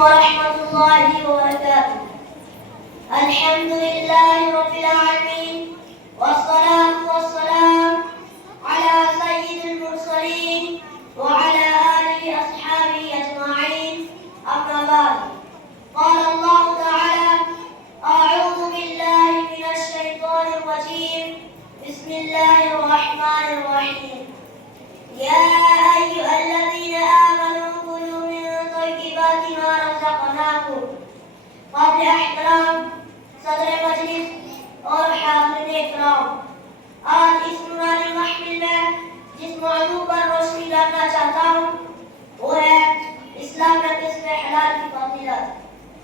ورحمة الله وبركاته. الحمد لله رب العالمين والصلاة والسلام على سيد المرسلين وعلى آله أصحابه أجمعين. أما بعد، قال الله تعالى: أعوذ بالله من الشيطان الرجيم. بسم الله الرحمن الرحيم. يا أيها الذين آمنوا كلوا من طيبات ما رزقناكم. قابل احترام صدر مجلس اور حاضرین اکرام، آج اس نورانی محفل میں جس موضوع پر روشنی ڈالنا چاہتا ہوں وہ ہے اسلام میں قسم حلال کی فضیلت.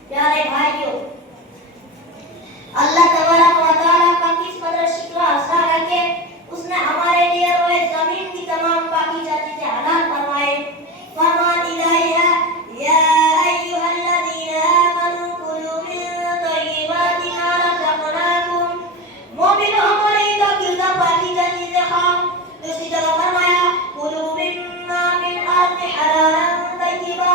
پیارے بھائیوں، اللہ تبارک و تعالیٰ کا کس قدر شکر ادا ہے کہ اس نے ہمارے لیے روئے زمین کی تمام پاکیزہ چیزیں حلال فرمائے. فرمان الہی ہے: یا ایھا الذین آمنوا کلوا من طیبات ما رزقناکم. مومنوں، ہماری پاکیزہ پاکیزہ چیزیں کھاؤ. دوسری جگہ فرمایا: کلوا مما فی الارض حلالا طیبا.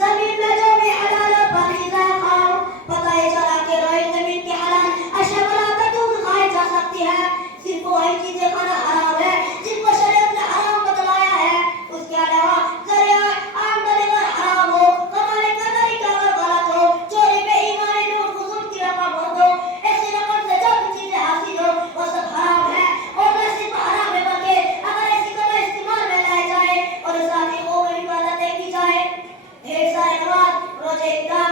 زمین میں جو بھی حلال اور پاکیزہ کھاؤ. پتہ یہ چلا کہ روئے زمین کی حلال اشیاء برابر کھائی جا سکتی ہے. صرف وہی چیزیں کھانا حرام ہے جن کو شریعت نے حرام بتلایا ہے. اس کے علاوہ ذریعہ آمدنی اگر حرام ہو، کمانے کا طریقہ اگر غلط ہو، چوری بے ایمانی لوٹ فضول کی رقم ہو، تو ایسی رقم سے جو بھی چیزیں حاصل ہو وہ سب حرام ہے. اور نہ صرف حرام ہے بلکہ اگر ایسی قدر استعمال میں لائے جائے اور اسلامی قوم میں عبادتیں کی جائے، ڈھیر سارے نماز، روزے، افطار